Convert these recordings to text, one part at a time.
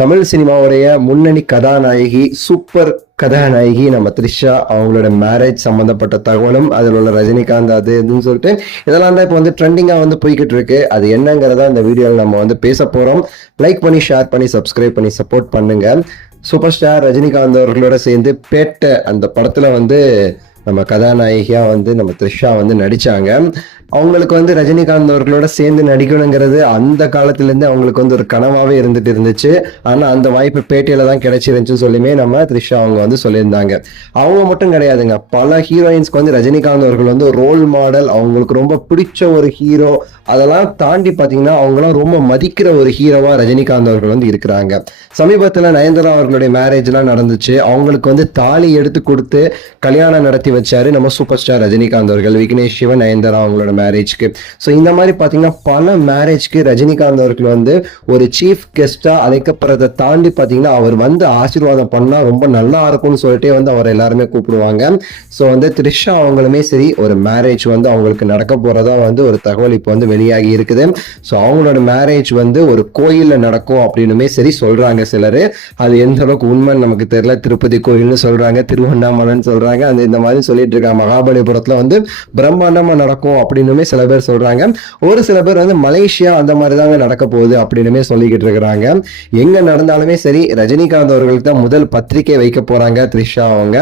தமிழ் சினிமாவுடைய முன்னணி கதாநாயகி, சூப்பர் கதாநாயகி நம்ம த்ரிஷா அவங்களோட மேரேஜ் சம்பந்தப்பட்ட தகவலும், அதில் உள்ள ரஜினிகாந்த் அது இதுன்னு சொல்லிட்டு இதெல்லாம் தான் இப்போ வந்து ட்ரெண்டிங்காக வந்து போய்கிட்டு இருக்கு. அது என்னங்கிறதா இந்த வீடியோவில் நம்ம வந்து பேச போகிறோம். லைக் பண்ணி, ஷேர் பண்ணி, சப்ஸ்கிரைப் பண்ணி சப்போர்ட் பண்ணுங்க. சூப்பர் ஸ்டார் ரஜினிகாந்த் அவர்களோட சேர்ந்து பேட்டை அந்த படத்துல வந்து நம்ம கதாநாயகியா வந்து நம்ம த்ரிஷா வந்து நடிச்சாங்க. அவங்களுக்கு வந்து ரஜினிகாந்த் அவர்களோட சேர்ந்து நடிக்கணுங்கிறது அந்த காலத்திலேருந்து அவங்களுக்கு வந்து ஒரு கனவாவே இருந்துட்டு இருந்துச்சு. ஆனா அந்த வாய்ப்பு பேட்டியில தான் கிடைச்சிருந்துச்சு சொல்லியுமே நம்ம த்ரிஷா அவங்க வந்து சொல்லியிருந்தாங்க. அவங்க மட்டும் கிடையாதுங்க, பல ஹீரோயின்ஸ்க்கு வந்து ரஜினிகாந்த் அவர்கள் வந்து ரோல் மாடல், அவங்களுக்கு ரொம்ப பிடிச்ச ஒரு ஹீரோ. அதெல்லாம் தாண்டி பாத்தீங்கன்னா அவங்களாம் ரொம்ப மதிக்கிற ஒரு ஹீரோவா ரஜினிகாந்த் அவர்கள் வந்து இருக்கிறாங்க. சமீபத்துல நயன்தாரா அவர்களுடைய மேரேஜ் எல்லாம் நடந்துச்சு. அவங்களுக்கு வந்து தாலி எடுத்து கொடுத்து கல்யாணம் நடத்தி வச்சாரு நம்ம சூப்பர் ஸ்டார் ரஜினிகாந்த் அவர்கள், விக்னேஷ் சிவன், நயன்தாரா அவங்களோட மேரேஜ்க்கு. ஸோ இந்த மாதிரி பார்த்தீங்கன்னா பல மேரேஜ்க்கு ரஜினிகாந்த் அவர்கள் வந்து ஒரு சீஃப் கெஸ்டா அழைக்கப்படுறதை தாண்டி பார்த்தீங்கன்னா அவர் வந்து ஆசீர்வாதம் பண்ணா ரொம்ப நல்லா இருக்கும்னு சொல்லிட்டே வந்து அவர் எல்லாருமே கூப்பிடுவாங்க. ஸோ வந்து த்ரிஷா அவங்களுமே சரி, ஒரு மேரேஜ் வந்து அவங்களுக்கு நடக்க போறதா வந்து ஒரு தகவல் இப்போ வந்து வெளியாகி இருக்குது. ஸோ அவங்களோட மேரேஜ் வந்து ஒரு கோயில்ல நடக்கும் அப்படின்னுமே சரி சொல்றாங்க சிலர். அது எந்த அளவுக்கு உண்மைன்னு நமக்கு தெரியல. திருப்பதி கோயில்னு சொல்றாங்க, திருவண்ணாமலைன்னு சொல்றாங்க, அந்த இந்த மாதிரி சொல்லிட்டு இருக்காங்க. மகாபலிபுரத்துல வந்து பிரம்மாண்டமா நடக்கும் அப்படின்னு சில பேர் சொல்றாங்க. ஒரு சில பேர் வந்து மலேசியா அந்த மாதிரி தாங்க நடக்க போகுது அப்படின்னு சொல்லிக்கிட்டு இருக்கிறாங்க. எங்க நடந்தாலுமே சரி, ரஜினிகாந்த் அவர்களுக்கு தான் முதல் பத்திரிகை வைக்க போறாங்க த்ரிஷா அவங்க.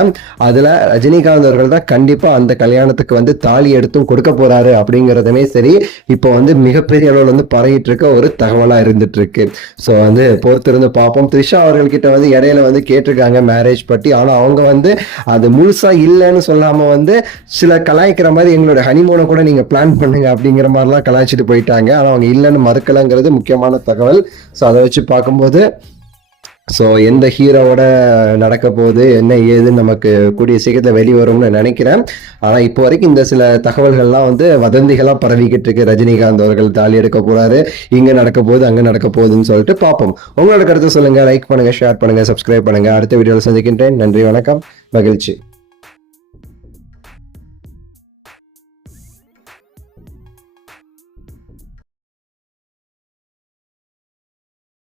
அதுல ரஜினிகாந்த் அவர்கள் தான் கண்டிப்பா அந்த கல்யாணத்துக்கு வந்து தாலி எடுத்தும் கொடுக்க போறாரு அப்படிங்கறதுமே சரி இப்போ வந்து மிகப்பெரிய அளவில் வந்து பரவிட்டு இருக்க ஒரு தகவலா இருந்துட்டு இருக்கு. ஸோ வந்து பொறுத்திருந்து பார்ப்போம். த்ரிஷா அவர்கள் கிட்ட வந்து இடையில வந்து கேட்டிருக்காங்க மேரேஜ் பற்றி. ஆனா அவங்க வந்து அது முழுசா இல்லைன்னு சொல்லாம வந்து சில கலாய்க்கிற மாதிரி எங்களோட ஹனிமூனை கூட நீங்க பிளான் பண்ணுங்க அப்படிங்கிற மாதிரிலாம் கலாய்ச்சிட்டு போயிட்டாங்க. ஆனால் அவங்க இல்லைன்னு மறுக்கலங்கிறது முக்கியமான தகவல். ஸோ அதை வச்சு பார்க்கும்போது எந்த ஹீரோவோட நடக்க போகுது என்ன ஏதுன்னு நமக்கு கூடிய சீக்கிரத்தில் வெளிவரும்னு நினைக்கிறேன். ஆனால் இப்போ வரைக்கும் இந்த சில தகவல்கள்லாம் வந்து வதந்திகளாக பரவிக்கிட்டு இருக்கு. ரஜினிகாந்த் அவர்கள் தாலி எடுக்க போறாரு, இங்கே நடக்க போகுது, அங்கே நடக்க போகுதுன்னு சொல்லிட்டு பார்ப்போம். உங்களோட கருத்து சொல்லுங்க, லைக் பண்ணுங்க, ஷேர் பண்ணுங்க, சப்ஸ்கிரைப் பண்ணுங்க. அடுத்த வீடியோவில் சந்திக்கின்றேன். நன்றி, வணக்கம், மகிழ்ச்சி.